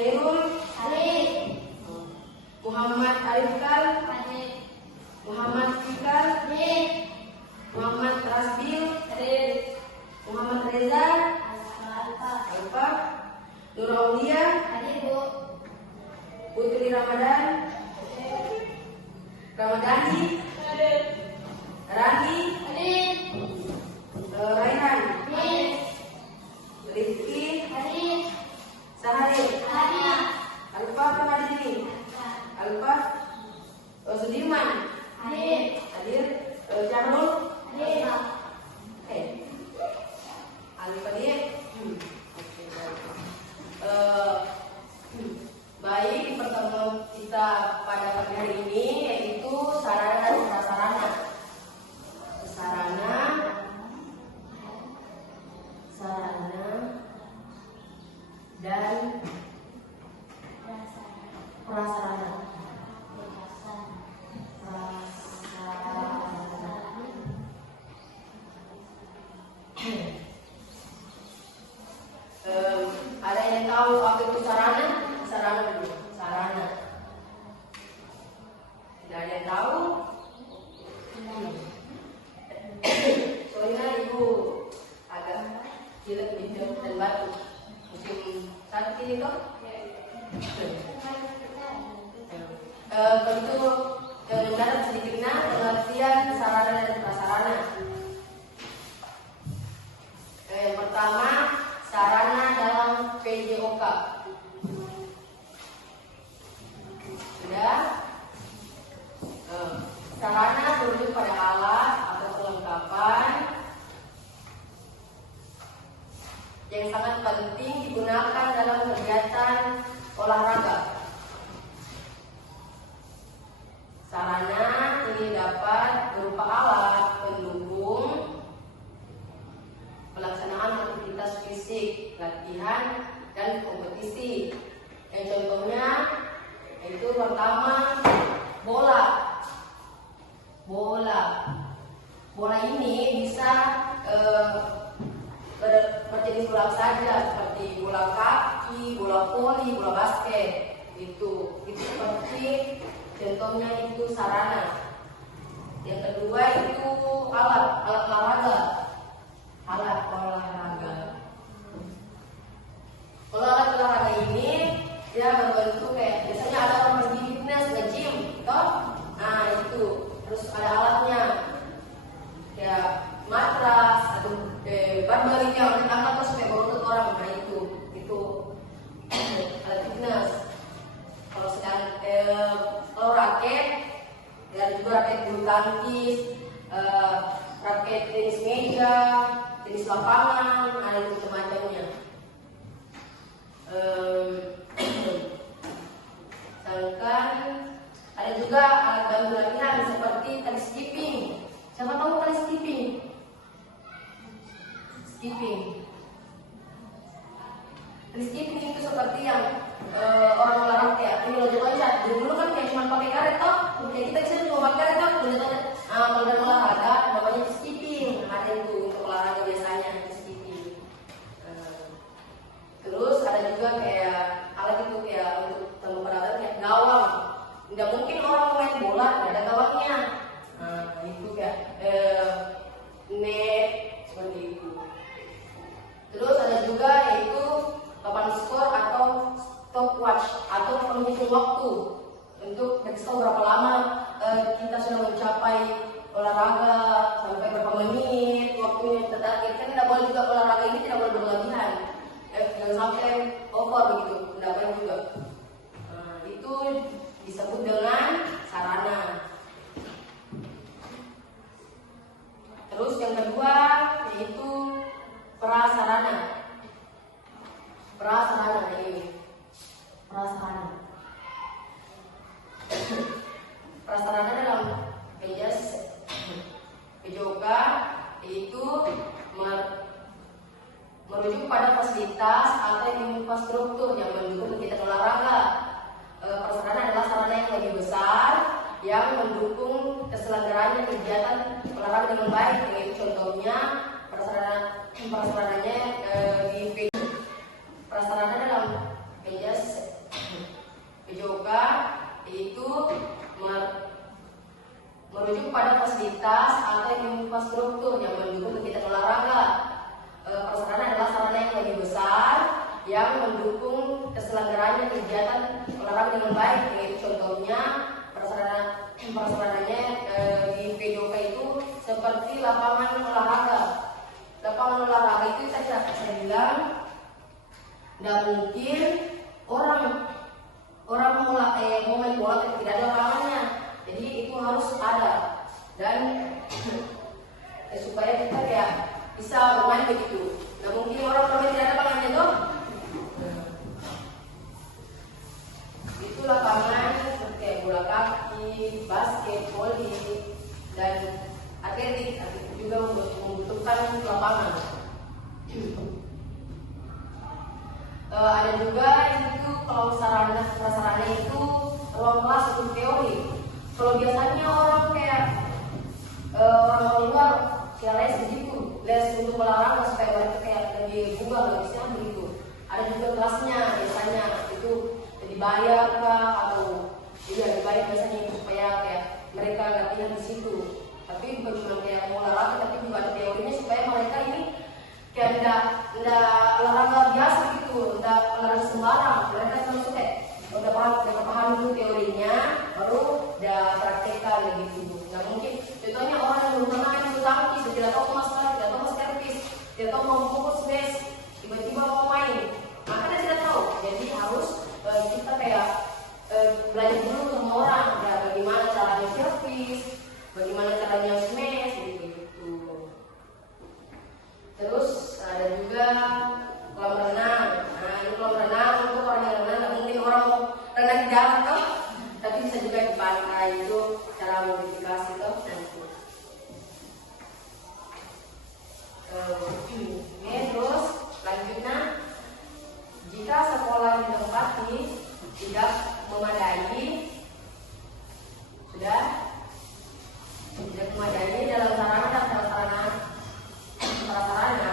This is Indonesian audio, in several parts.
Hairul, Hadir. Muhammad Arifkal, Hadir. Muhammad Fikal, Hadir. Muhammad Rasbil, Hadir. Muhammad Reza, Alfa, Nur Aulia, Hadir, Bu. Putri Ramadan, Ramadhani, Hadir. Rani, Hadir. Raihan, Hadir. Rizky, Hadir. Saharil, Hadir. Alfa pernah di sini. Alfa, Sudirman, Hadir. hadir. Syahrul, Hadir. Alfa dia. Baik, pertemuan kita pada pagi hari ini yaitu sarana dan prasarana. Sarana dan prasarana. Ada yang tahu apa itu sarana? Sarana dulu. Sarana. Tidak ada yang tahu? Soalnya ibu agak jelek hijau dan batuk. Musim saat ini toh? Tentu mendarat sedikitnya pengertian sarana dan prasarana. Yang pertama, sarana dalam PJOK. Sudah? Sarana merujuk pada alat atau perlengkapan yang sangat penting digunakan dalam kegiatan olahraga. Sarana ini dapat berupa alat pendukung pelaksanaan aktivitas fisik, latihan, dan kompetisi. Yang contohnya itu pertama bola. Bola ini bisa berjenis bola saja seperti bola kaki, bola voli, bola basket. Itu seperti contohnya itu sarana. Yang kedua itu alat olahraga. Alat olahraga. Kalau alat olahraga ini dia berbentuk kayak biasanya ada orang pergi fitness, nge-gym, toh? Nah itu, terus ada alatnya kayak matras atau barbel yang angkat terus kayak berbentuk orang. Nah itu alat fitness. Kalau sekarang kalau raket, dan juga raket bulu tangkis, raket tenis meja, tenis lapangan, ada macam-macamnya. Sedangkan ada juga alat bantu latihan seperti tali skipping. Siapa tahu tali skipping? Tali skipping itu seperti yang orang olahraga kayak ini loncat-loncat. Dulu kan kayak cuma pakai karet toh. Kayak kita bisa cuma pakai karet toh. Kalau dalam olahraga namanya skipping. Ada itu untuk olahraga biasanya skipping. Terus ada juga kayak alat itu kayak untuk tambah peralatan kayak gawang. Nggak mungkin orang main bola nggak ada gawangnya. Itu kayak net seperti itu. Terus ada juga yaitu papan skor atau stopwatch atau penghitung waktu untuk tahu berapa lama kita sudah mencapai olahraga, sampai berapa menit waktunya kita target. Kan tidak boleh juga olahraga ini tidak boleh berlebihan. Jangan sampai over begitu, tidak boleh juga. Itu disebut dengan sarana. Terus yang kedua yaitu prasarana. Prasarana ini. Prasarana dalam PJOK itu merujuk pada fasilitas atau infrastruktur yang mendukung kegiatan olahraga. Prasarana adalah sarana yang lebih besar yang mendukung keselenggaraan kegiatan olahraga dengan baik. Yaitu contohnya prasarananya di prasarana dalam yang mendukung keselenggaraan kegiatan olahraga dengan baik. Yaitu contohnya prasarananya di PDOK itu seperti lapangan olahraga. Lapangan olahraga itu saya bilang tidak mungkin orang mau main bola tapi tidak ada lapangannya. Jadi itu harus ada dan supaya kita kayak bisa bermain begitu. Nah mungkin orang bermain tidak ada lapangannya tuh. Itu lapangan seperti bola kaki, basket, voli, dan atletik juga membutuhkan lapangan. Ada juga itu kalau sarana itu ruang kelas untuk teori. Kalau biasanya orang kayak orang luar ya les begitu, les untuk olahraga supaya mereka kayak lebih bugar, lebih sehat begitu. Ada juga kelasnya biasanya itu dibayar kah atau dibayar biasanya supaya kayak mereka latihan di situ. Tapi bukan cuma kayak mau olahraga tapi juga ada teorinya supaya mereka ini kayak tidak olahraga biasa gitu, tidak olahraga sembarang. Mereka harus kayak udah paham dulu teorinya, baru udah praktekkan gitu. Nah mungkin contohnya orang yang belum pernah main bulu tangkis, tidak tahu masalah, tidak tahu mas servis, tidak tahu mau fokus smash, tiba-tiba mau main, maka dia tidak tahu. Jadi harus kita kayak belajar dulu sama orang, ya, bagaimana caranya servis, bagaimana caranya smash gitu. Terus ada juga kolam renang. Nah ini kolam renang untuk orang yang renang, nggak mungkin orang mau renang di dalam toh, tapi bisa juga di pantai. Itu cara modifikasi toh. Terus lanjutnya, jika sekolah di tempat ini tidak memadai, sudah tidak memadai dalam sarana dan prasarana.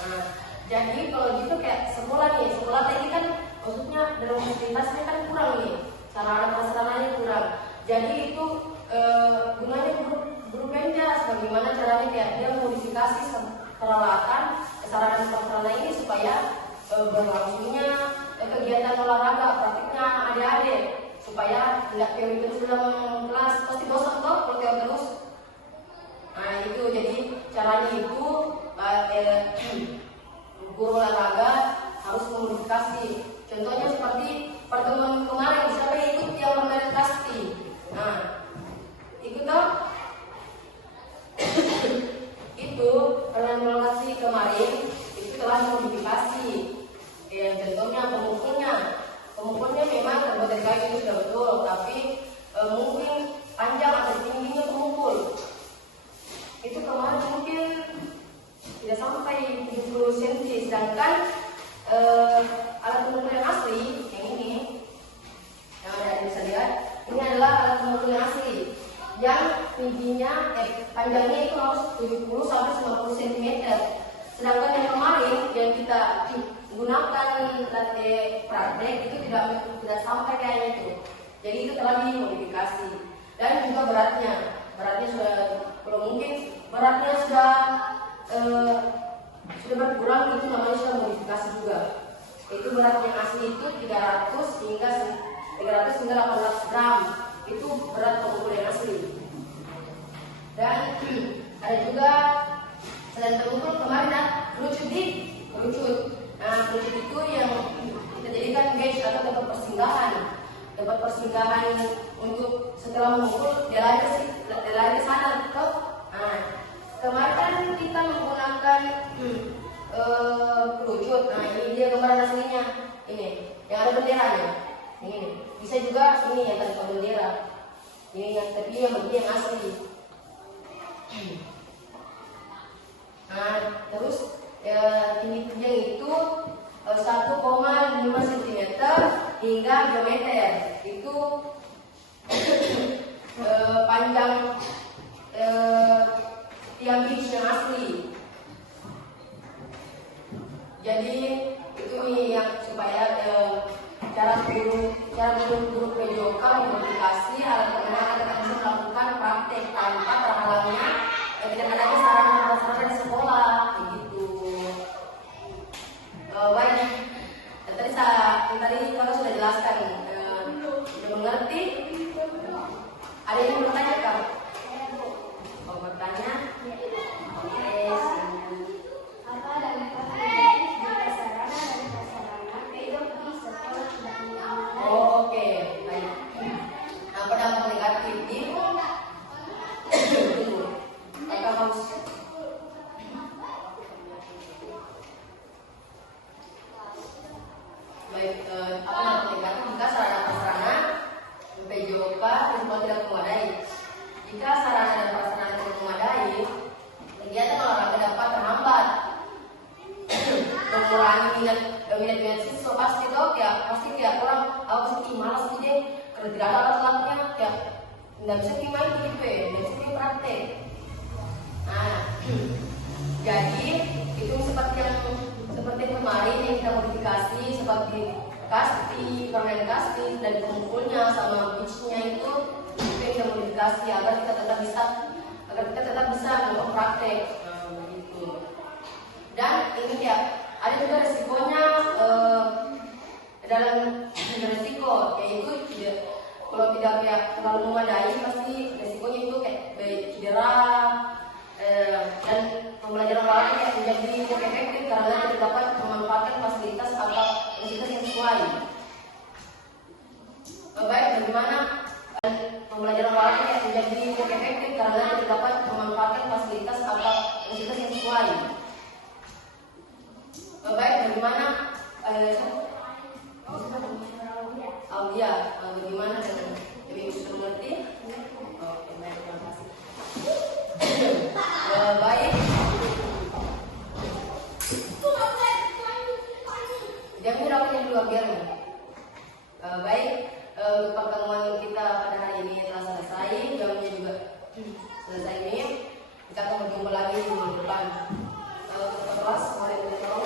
Nah, jadi kalau gitu kayak sekolah tadi kan maksudnya dalam fasilitasnya kan kurang nih, sarana prasarananya kurang. Jadi itu gunanya berpenjas bagaimana caranya kayak dia modifikasi peralatan sarana prasarana ini supaya berlangsungnya kegiatan olahraga praktiknya adik-adik, supaya tidak teori terus dalam kelas, pasti bosan toh kalau teori terus. Nah itu jadi caranya itu guru olahraga harus memodifikasi. Contohnya seperti pertemuan kemarin, siapa yang ikut yang bermain kasti? Nah ikut toh. Itu organisasi kemarin itu telah dimodifikasi. Contohnya pemukulnya memang terbuat dari kayu, itu sudah betul, tapi mungkin panjang atau tingginya pemukul itu kemarin mungkin tidak sampai 70 cm, sedangkan alat pemukul yang asli yang ini yang ada bisa lihat, ini adalah alat pemukul yang asli yang tingginya panjangnya itu harus 70 sampai 90 cm, sedangkan yang kemarin yang kita gunakan praktek itu tidak sampai kayaknya itu. Jadi itu telah dimodifikasi. Dan juga beratnya sudah, kalau mungkin beratnya sudah berkurang, itu namanya sudah modifikasi juga. Itu berat yang asli itu 300 hingga 18 gram. Itu berat pemukul yang asli. Dan ada juga selain pemukul kemarin kerucut. Nah, kerucut itu yang kita jadikan bench atau tempat persinggahan untuk setelah memukul dia lari ke sana toh. Nah, kemarin kan kita menggunakan kerucut. Nah, ini dia gambaran aslinya. Ini yang ada benderanya. Ini bisa juga ini yang tanpa bendera. Ini yang tapi yang bagian asli. Nah, terus tingginya itu 1,5 cm hingga 2 meter. Itu panjang tiang beach yang asli. Jadi itu yang supaya cara guru PJOK memodifikasi alat pengenal agar bisa melakukan praktek tanpa terhalangnya hanya minat siswa pasti toh kayak orang pasti malas gitu karena tidak ada alat-alatnya kayak nggak bisa main gitu ya, nggak bisa praktek. Nah, jadi itu seperti kemarin yang kita modifikasi seperti permainan kasti dan pengumpulnya sama beachnya itu kita modifikasi agar kita tetap bisa melakukan praktek. Begitu. Dan ini ya ada juga resikonya dalam resiko yaitu kalau tidak kayak terlalu memadai pasti resikonya itu kayak cedera dan pembelajaran olahraga kayak menjadi tidak efektif karena tidak dapat memanfaatkan fasilitas atau fasilitas yang sesuai. Baik, bagaimana pembelajaran olahraga kayak menjadi tidak efektif karena tidak dapat memanfaatkan fasilitas atau fasilitas yang sesuai. Baik, bagaimana Aulia, bagaimana dengan Ibu sudah mengerti? Oke, baik, terima kasih. Baik. Dia menggunakan dua biar. Baik, untuk pertemuan kita pada hari ini telah selesai, jamnya juga selesai ini. Kita akan berjumpa lagi di minggu depan. Untuk kelas, mari kita tahu.